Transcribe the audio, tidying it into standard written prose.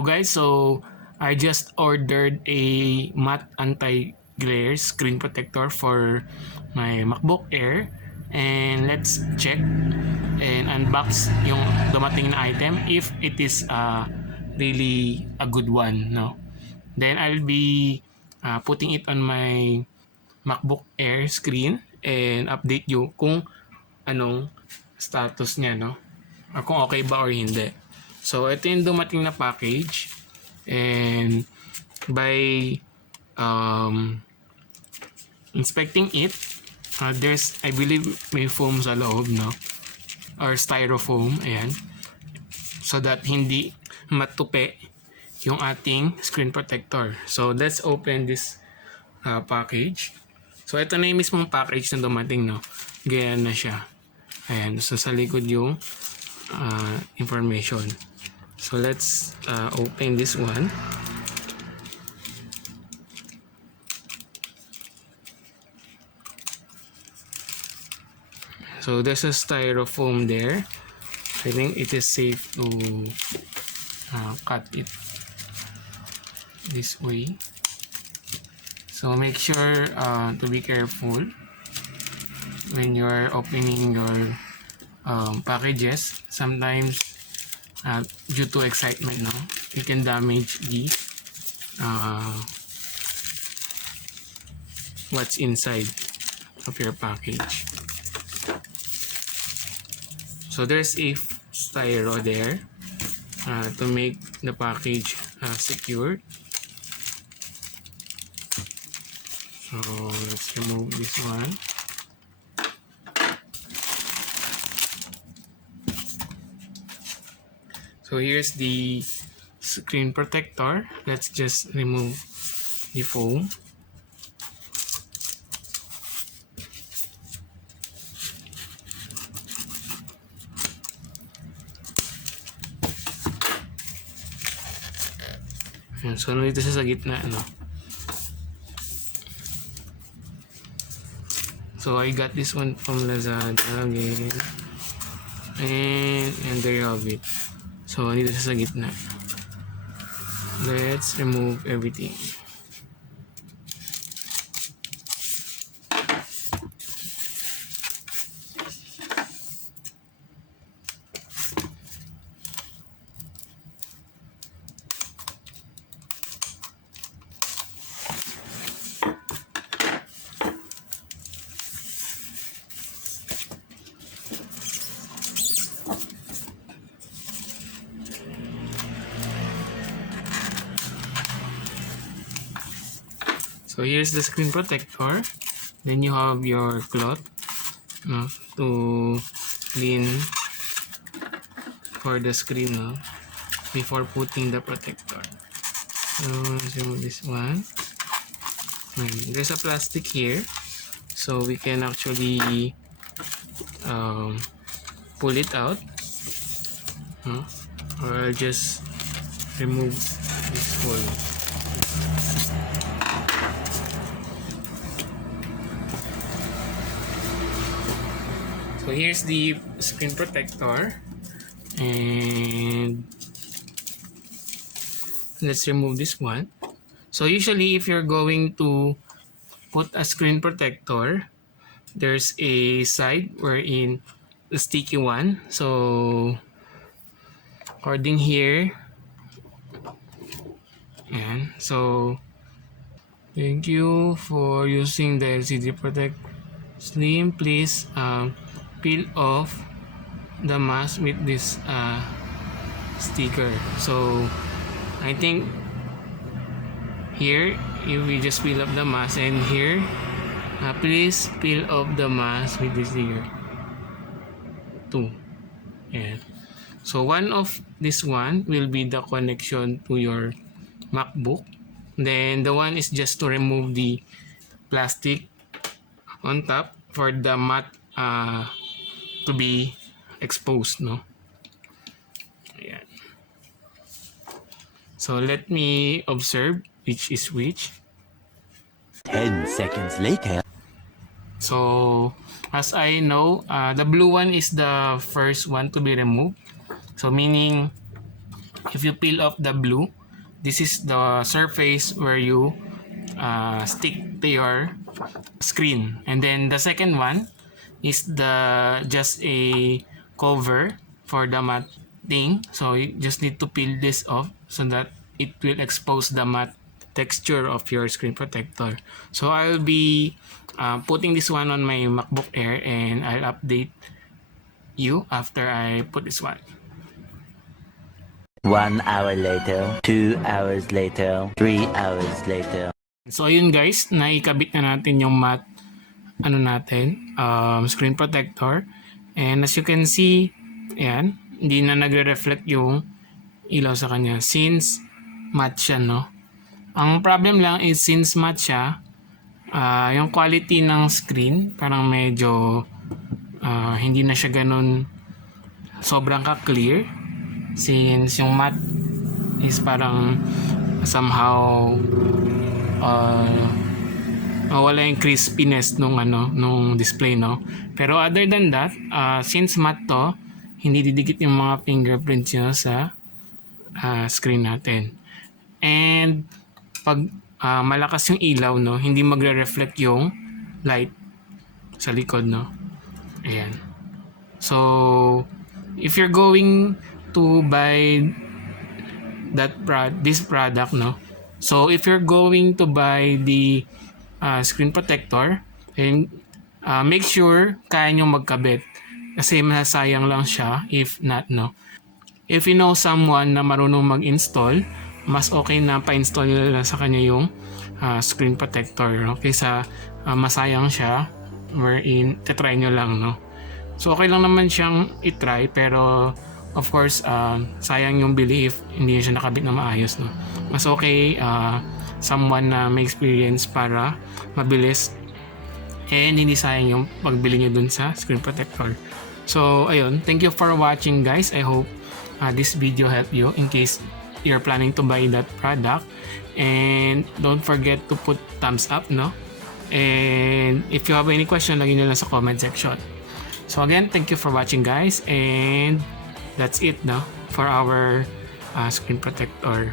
Hello guys, so I just ordered a matte anti-glare screen protector for my Macbook Air, and let's check and unbox yung dumating na item if it is really a good one, no? Then I'll be putting it on my Macbook Air screen and update you kung anong status niya, no? Or kung okay ba or hindi. So ito yung dumating na package, and by inspecting it, there's, I believe, may foam sa loob, no? Or styrofoam, ayan, so that hindi matupi yung ating screen protector. So let's open this package. So ito na yung mismong package na dumating, no? Ganyan na siya. Ayan, so sa likod yung information. So let's open this one. So there's a styrofoam there. I think it is safe to cut it this way. So make sure to be careful when you are opening your packages. Sometimes due to excitement, no, you can damage the what's inside of your package. So there's a styro there to make the package secure. So let's remove this one. So here's the screen protector. Let's just remove the foam. Ayan, so nandito siya sa gitna, no? So I got this one from Lazada again. And there you have it. So nandito siya sa gitna. Let's remove everything. So here's the screen protector. Then you have your cloth, no, to clean for the screen, no, before putting the protector. So let's remove this one. There's a plastic here, so we can actually pull it out, no? Or I'll just remove this foil. So here's the screen protector, and let's remove this one. So usually if you're going to put a screen protector, there's a side wherein the sticky one. So according here, and so thank you for using the LCD Protect Slim. Please peel off the mask with this sticker. So I think here, if we just peel up the mask, and here, please peel off the mask with this sticker too. Yeah. So one of this one will be the connection to your MacBook. Then the one is just to remove the plastic on top for the matte to be exposed, no? Ayan. So let me observe which is which. 10 seconds later. So as I know, the blue one is the first one to be removed. So meaning if you peel off the blue, this is the surface where you stick to your screen. And then the second one is the just a cover for the matte thing. So you just need to peel this off so that it will expose the matte texture of your screen protector. So I'll be putting this one on my MacBook Air, and I'll update you after I put this one. 1 hour later, 2 hours later, 3 hours later. So ayun guys, naikabit na natin yung matte screen protector. And as you can see, ayan, hindi na nagre-reflect yung ilaw sa kanya since matte siya, no? Ang problem lang is since matte siya, yung quality ng screen parang medyo hindi na siya ganun sobrang ka-clear since yung matte is parang somehow wala yung crispiness nung display, no? Pero other than that, since matte to, hindi didikit yung mga fingerprints nyo sa screen natin. And pag malakas yung ilaw, no, hindi magre-reflect yung light sa likod, no? Ayan. So if you're going to buy this product, no, so if you're going to buy the screen protector, and make sure kaya nyo magkabit kasi masasayang lang siya if not, no. If you know someone na marunong mag-install, mas okay na pa-install nila sa kanya yung screen protector, no? Kaysa masayang siya wherein try nyo lang, no. So okay lang naman siyang itry, pero of course sayang yung bili if hindi siya nakabit na maayos, no. Mas okay someone na may experience para mabilis and hindi sayang yung pagbili nyo dun sa screen protector. So ayun, thank you for watching guys. I hope this video helped you in case you're planning to buy that product, and don't forget to put thumbs up, no. And if you have any question, lagyan nyo lang sa comment section. So again, thank you for watching guys, and that's it, no, for our screen protector